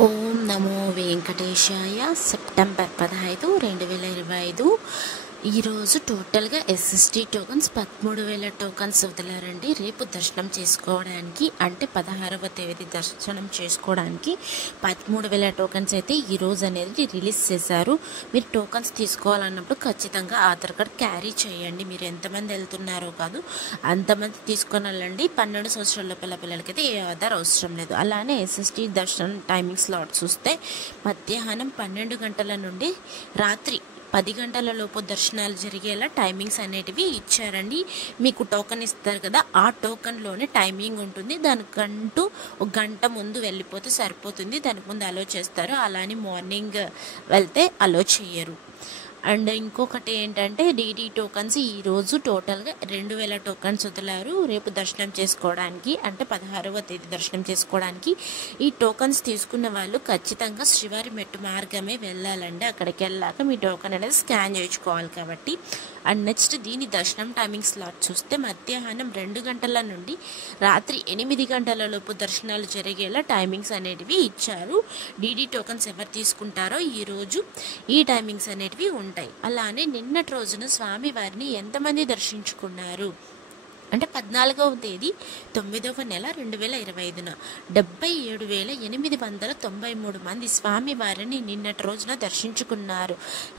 ఓం నమో వెంకటేశాయ. September 15, 2025. ఈరోజు టోటల్గా SST tokens 13,000 tokens వదిలారండి. రేపు దర్శనం చేసుకోవడానికి, అంటే 16వ తేదీ దర్శనం చేసుకోవడానికి 13,000 టోకన్స్ అయితే ఈరోజు అనేది రిలీజ్ చేశారు. మీరు టోకన్స్ తీసుకోవాలన్నప్పుడు ఖచ్చితంగా ఆధార్ కార్డ్ క్యారీ చేయండి. మీరు ఎంతమంది వెళ్తున్నారో కాదు, అంతమంది తీసుకొని వెళ్ళండి. 12 సంవత్సరాల లోపల పిల్లలకైతే ఏ ఆధార్ అవసరం లేదు. అలానే ఎస్ఎస్టీ దర్శనం టైమింగ్ స్లాట్ చూస్తే మధ్యాహ్నం 12 గంటల నుండి రాత్రి 10 గంటల లోపు దర్శనాలు జరిగేలా టైమింగ్స్ అనేటివి ఇచ్చారండి. మీకు టోకన్ ఇస్తారు కదా, ఆ టోకన్లోనే టైమింగ్ ఉంటుంది. దానికంటూ ఒక గంట ముందు వెళ్ళిపోతే సరిపోతుంది. దానికి ముందు అలో చేస్తారు, అలానే మార్నింగ్ వెళ్తే అలో చేయరు. అండ్ ఇంకొకటి ఏంటంటే డీడీ టోకన్స్ ఈరోజు టోటల్గా 2,000 టోకన్స్ వదిలారు రేపు దర్శనం చేసుకోవడానికి, అంటే 16వ తేదీ దర్శనం చేసుకోవడానికి. ఈ టోకన్స్ తీసుకున్న వాళ్ళు ఖచ్చితంగా శ్రీవారి మెట్టు మార్గమే వెళ్ళాలండి. అక్కడికి వెళ్ళాక మీ టోకన్ అనేది స్కాన్ చేయించుకోవాలి కాబట్టి. అండ్ నెక్స్ట్ దీని దర్శనం టైమింగ్ స్లాట్ చూస్తే మధ్యాహ్నం 2 గంటల నుండి రాత్రి 8 గంటల లోపు దర్శనాలు జరిగేలా టైమింగ్స్ అనేటివి ఇచ్చారు. డీడీ టోకన్స్ ఎవరు తీసుకుంటారో ఈరోజు ఈ టైమింగ్స్ అనేటివి ఉంటాయి. అలానే నిన్నటి రోజున స్వామివారిని ఎంతమంది దర్శించుకున్నారు అంటే 14వ తేదీ 9వ నెల 2025న 77,893 మంది స్వామివారిని నిన్నటి రోజున దర్శించుకున్నారు.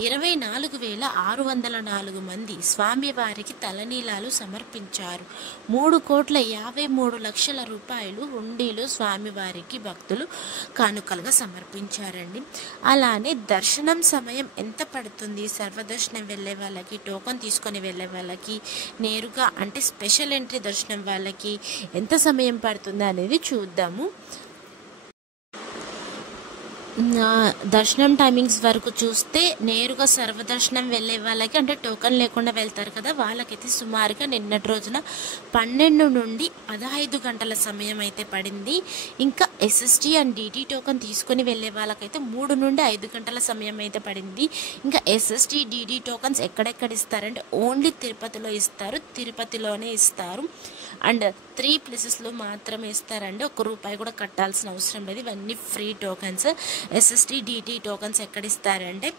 24,604 మంది స్వామివారికి తలనీలాలు సమర్పించారు. 3,53,00,000 రూపాయలు హుండీలు స్వామివారికి భక్తులు కానుకలుగా సమర్పించారండి. అలానే దర్శనం సమయం ఎంత పడుతుంది? సర్వదర్శనం వెళ్ళే వాళ్ళకి, టోకన్ తీసుకొని వెళ్ళే వాళ్ళకి, నేరుగా అంటే స్పెషల్ ఎంట్రీ దర్శనం వాళ్ళకి ఎంత సమయం పడుతుంది అనేది చూద్దాము. దర్శనం టైమింగ్స్ వరకు చూస్తే నేరుగా సర్వదర్శనం వెళ్ళే వాళ్ళకి, అంటే టోకన్ లేకుండా వెళ్తారు కదా, వాళ్ళకైతే సుమారుగా నిన్నటి రోజున 12 నుండి 15 గంటల సమయం అయితే పడింది. ఇంకా ఎస్ఎస్టీ అండ్ డీటీ టోకన్ తీసుకొని వెళ్ళే వాళ్ళకైతే 3 నుండి 5 గంటల సమయం అయితే పడింది. ఇంకా ఎస్ఎస్టీ డీడీ టోకన్స్ ఎక్కడెక్కడ ఇస్తారంటే ఓన్లీ తిరుపతిలో ఇస్తారు, తిరుపతిలోనే ఇస్తారు. అండ్ 3 ప్లేసెస్లో మాత్రమే ఇస్తారండి. ₹1 కూడా కట్టాల్సిన అవసరం లేదు. ఇవన్నీ free tokens. SST DT tokens ఎక్కడ ఇస్తారంటే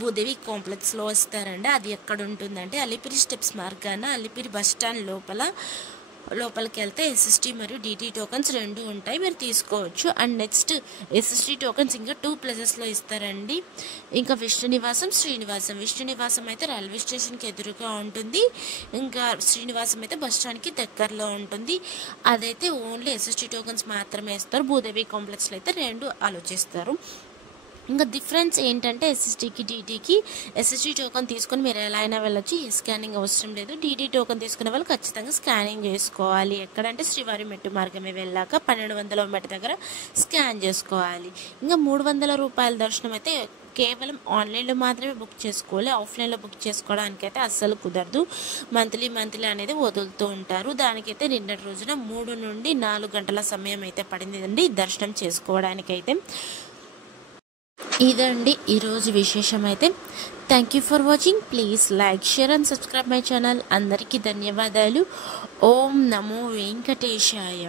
భూదేవి కాంప్లెక్స్లో ఇస్తారండి. అది ఎక్కడ ఉంటుందంటే అలిపిరి స్టెప్స్ మార్గాన అలిపిరి బస్ స్టాండ్ లోపలికి వెళ్తే ఎస్ఎస్టీ మరియు డీటీ టోకన్స్ 2 ఉంటాయి, మీరు తీసుకోవచ్చు. అండ్ నెక్స్ట్ ఎస్ఎస్టీ టోకన్స్ ఇంకా 2 ప్లేసెస్లో ఇస్తారండి. ఇంకా విష్ణు నివాసం, శ్రీనివాసం. విష్ణు నివాసం అయితే రైల్వే స్టేషన్కి ఎదురుగా ఉంటుంది. ఇంకా శ్రీనివాసం అయితే బస్ స్టాండ్కి దగ్గరలో ఉంటుంది. అదైతే ఓన్లీ ఎస్ఎస్టీ టోకన్స్ మాత్రమే ఇస్తారు. భూదేవి కాంప్లెక్స్లో అయితే 2 ఆలోచిస్తారు. ఇంకా డిఫరెన్స్ ఏంటంటే ఎస్ఎస్టీకి డీటీకి, ఎస్ఎస్టీ టోకన్ తీసుకొని మీరు ఎలా అయినా వెళ్ళొచ్చు, ఏ స్కానింగ్ అవసరం లేదు. డీటీ టోకన్ తీసుకునే వాళ్ళు ఖచ్చితంగా స్కానింగ్ చేసుకోవాలి. ఎక్కడంటే శ్రీవారి మెట్టు మార్గమే వెళ్ళాక 1200వ మెట్టు దగ్గర స్కాన్ చేసుకోవాలి. ఇంకా ₹300 దర్శనం అయితే కేవలం ఆన్లైన్లో మాత్రమే బుక్ చేసుకోవాలి. ఆఫ్లైన్లో బుక్ చేసుకోవడానికి అయితే అస్సలు కుదరదు. మంత్లీ అనేది వదులుతూ ఉంటారు. దానికైతే నిన్నటి రోజున 3 నుండి 4 గంటల సమయం అయితే పడిందండి దర్శనం చేసుకోవడానికైతే. ఇదండి ఈరోజు విశేషం అయితే. Thank you for watching. Please like, share and subscribe my channel. అందరికీ ధన్యవాదాలు. ఓం నమో వెంకటేశాయ.